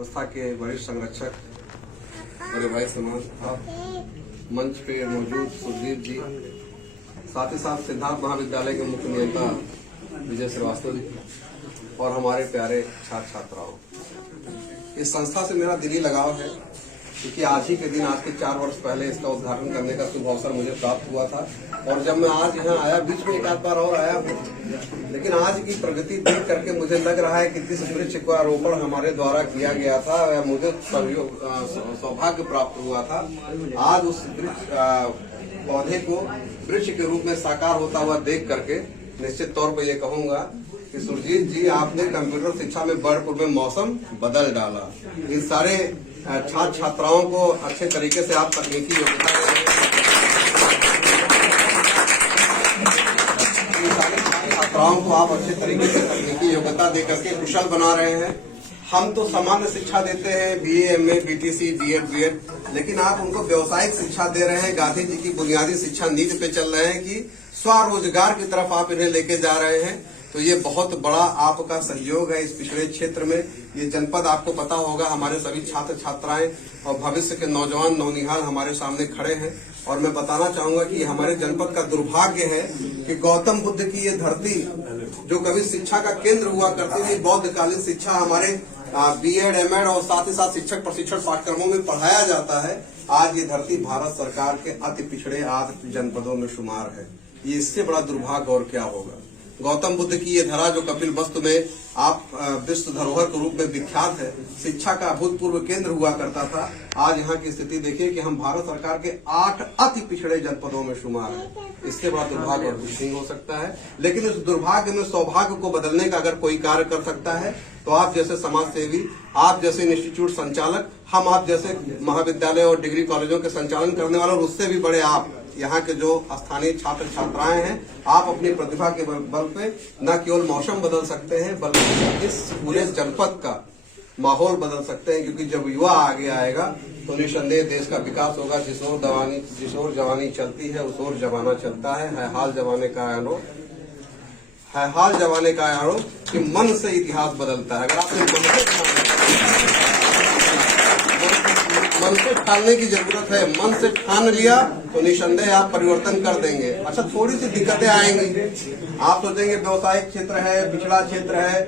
संस्था के वरिष्ठ संरक्षक बड़े भाई समान आप मंच पे मौजूद सुरजीत जी, साथ ही साथ सिद्धार्थ महाविद्यालय के मुख्य नियंता विजय श्रीवास्तव जी और हमारे प्यारे छात्र छात्राओं, इस संस्था से मेरा दिली लगाव है क्योंकि आज ही के दिन, आज के 4 वर्ष पहले इसका उद्घाटन करने का शुभ अवसर मुझे प्राप्त हुआ था। और जब मैं आज यहाँ आया, बीच में एक आध बार और आया हूँ, लेकिन आज की प्रगति देख करके मुझे लग रहा है कि जिस वृक्ष का आरोपण हमारे द्वारा किया गया था, वह मुझे सौभाग्य प्राप्त हुआ था। आज उस पौधे को वृक्ष के रूप में साकार होता हुआ देख करके निश्चित तौर पर यह कहूंगा कि सुरजीत जी, आपने कंप्यूटर शिक्षा में बड़पुर में मौसम बदल डाला। इन सारे छात्र छात्राओं को अच्छे तरीके से आप तकनीकी योग्यता छात्राओं को आप अच्छे तरीके से तकनीकी योग्यता देकर के कुशल बना रहे हैं। हम तो सामान्य शिक्षा देते हैं, बीए, एमए, बीटीसी, बीएड, लेकिन आप उनको व्यवसायिक शिक्षा दे रहे हैं। गांधी जी की बुनियादी शिक्षा नीति पे चल रहे हैं कि स्वरोजगार की तरफ आप इन्हें लेके जा रहे हैं। तो ये बहुत बड़ा आपका सहयोग है इस पिछड़े क्षेत्र में। ये जनपद आपको पता होगा, हमारे सभी छात्र छात्राएं और भविष्य के नौजवान नौनिहाल हमारे सामने खड़े हैं। और मैं बताना चाहूंगा कि हमारे जनपद का दुर्भाग्य है कि गौतम बुद्ध की ये धरती, जो कभी शिक्षा का केंद्र हुआ करती थी, बौद्धकालीन शिक्षा हमारे बीएड, एमएड और साथ ही साथ शिक्षक प्रशिक्षण पाठ्यक्रमों में पढ़ाया जाता है, आज ये धरती भारत सरकार के अति पिछड़े 8 जनपदों में शुमार है। ये इससे बड़ा दुर्भाग्य और क्या होगा। गौतम बुद्ध की ये धरा, जो कपिल वस्तु में आप विश्व धरोहर के रूप में विख्यात है, शिक्षा का अभूतपूर्व केंद्र हुआ करता था, आज यहाँ की स्थिति देखिए कि हम भारत सरकार के 8 अति पिछड़े जनपदों में शुमार है। इससे बड़ा दुर्भाग्य और कुछ नहीं हो सकता है। लेकिन इस दुर्भाग्य में सौभाग्य को बदलने का अगर कोई कार्य कर सकता है तो आप जैसे समाज सेवी, आप जैसे इंस्टीट्यूट संचालक, हम आप जैसे महाविद्यालय और डिग्री कॉलेजों के संचालन करने वाले, और उससे भी बड़े आप यहाँ के जो स्थानीय छात्र छात्राएं हैं, आप अपनी प्रतिभा के बल पे न केवल मौसम बदल सकते हैं बल्कि इस पूरे जनपद का माहौल बदल सकते हैं। क्योंकि जब युवा आगे आएगा तो निसंदेह देश का विकास होगा। जिस ओर जवानी चलती है उस ओर जमाना चलता है हाल जमाने का आरोप कि मन से इतिहास बदलता है। अगर आपने मन से ठानने की जरूरत है, मन से ठान लिया तो निसंदेह आप परिवर्तन कर देंगे। अच्छा, थोड़ी सी दिक्कतें आएंगी, आप सोचेंगे व्यवसायिक क्षेत्र है, पिछड़ा क्षेत्र है,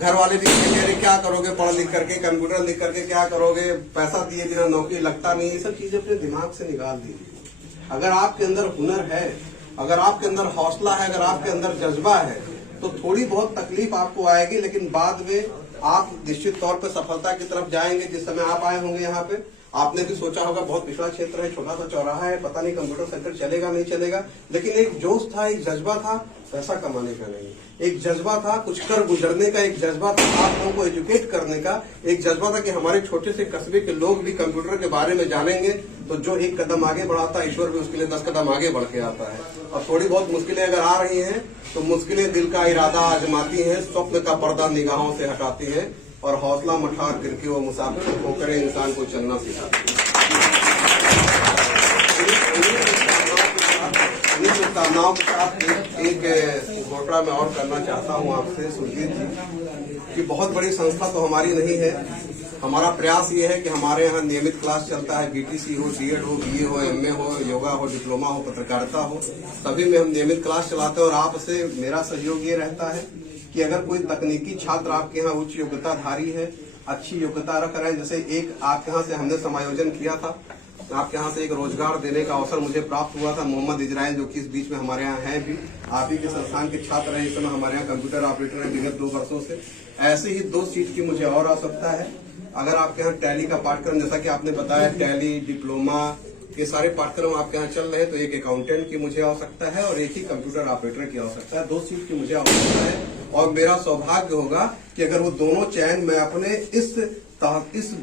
घर वाले भी कहेंगे क्या करोगे पढ़ लिख करके, कंप्यूटर लिख करके क्या करोगे, पैसा दिए बिना नौकरी लगता नहीं। ये सब चीजें अपने दिमाग से निकाल दीजिए। अगर आपके अंदर हुनर है, अगर आपके अंदर हौसला है, अगर आपके अंदर जज्बा है, तो थोड़ी बहुत तकलीफ आपको आएगी, लेकिन बाद में आप निश्चित तौर पर सफलता की तरफ जाएंगे। जिस समय आप आए होंगे यहाँ पे, आपने भी सोचा होगा बहुत पिछड़ा क्षेत्र है, छोटा सा चौराहा है, पता नहीं कंप्यूटर सेंटर चलेगा नहीं चलेगा, लेकिन एक जोश था, एक जज्बा था, पैसा कमाने का नहीं, एक जज्बा था कुछ कर गुजरने का, एक जज्बा था आप लोगों को एजुकेट करने का, एक जज्बा था कि हमारे छोटे से कस्बे के लोग भी कंप्यूटर के बारे में जानेंगे। तो जो एक कदम आगे बढ़ाता है, ईश्वर भी उसके लिए 10 कदम आगे बढ़ के आता है। और थोड़ी बहुत मुश्किलें अगर आ रही हैं तो मुश्किलें दिल का इरादा आजमाती हैं, स्वप्न का पर्दा निगाहों से हटाती हैं, और हौसला मठार गिरके वो मुसाफिर होकर इंसान को चलना सिखाती है। शुभकामनाओं के साथ एक घोषणा मैं और करना चाहता हूं आपसे सुरजीत जी कि बहुत बड़ी संस्था तो हमारी नहीं है। हमारा प्रयास ये है कि हमारे यहाँ नियमित क्लास चलता है, बीटीसी हो, बीएड हो, बीए हो, एमए हो, योगा हो, डिप्लोमा हो, पत्रकारिता हो, सभी में हम नियमित क्लास चलाते हैं। और आपसे मेरा सहयोग ये रहता है कि अगर कोई तकनीकी छात्र आपके यहाँ उच्च योग्यताधारी है, अच्छी योग्यता रख रहे हैं, जैसे एक आपके यहाँ से हमने समायोजन किया था, आपके यहाँ से एक रोजगार देने का अवसर मुझे प्राप्त हुआ था। मोहम्मद इजराइल, जो कि इस बीच में हमारे यहाँ हैं भी, आप ही के संस्थान के छात्र हैं, इस समय हमारे यहाँ कंप्यूटर ऑपरेटर हैं विगत 2 वर्षों से। ऐसे ही 2 सीट की मुझे और आवश्यकता है। अगर आपके यहाँ टैली का पाठ्यक्रम, जैसा कि आपने बताया, टैली, डिप्लोमा, ये सारे पाठ्यक्रम आपके यहाँ चल रहे हैं, तो एक अकाउंटेंट की मुझे आवश्यकता है और एक ही कंप्यूटर ऑपरेटर की आवश्यकता है। 2 सीट की मुझे आवश्यकता है। और मेरा सौभाग्य होगा कि अगर वो दोनों चयन मैं अपने इस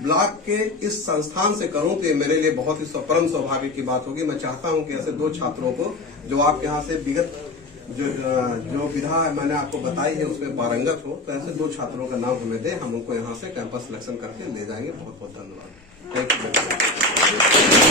ब्लॉक के इस संस्थान से करूं तो ये मेरे लिए बहुत ही परम सौभाग्य की बात होगी। मैं चाहता हूं कि ऐसे 2 छात्रों को, जो आपके यहाँ से विगत जो विधा मैंने आपको बताई है उसमें पारंगत हो, तो ऐसे 2 छात्रों का नाम हमें दें, हम उनको यहाँ से कैंपस सिलेक्शन करके ले जाएंगे। बहुत बहुत धन्यवाद। Thank you.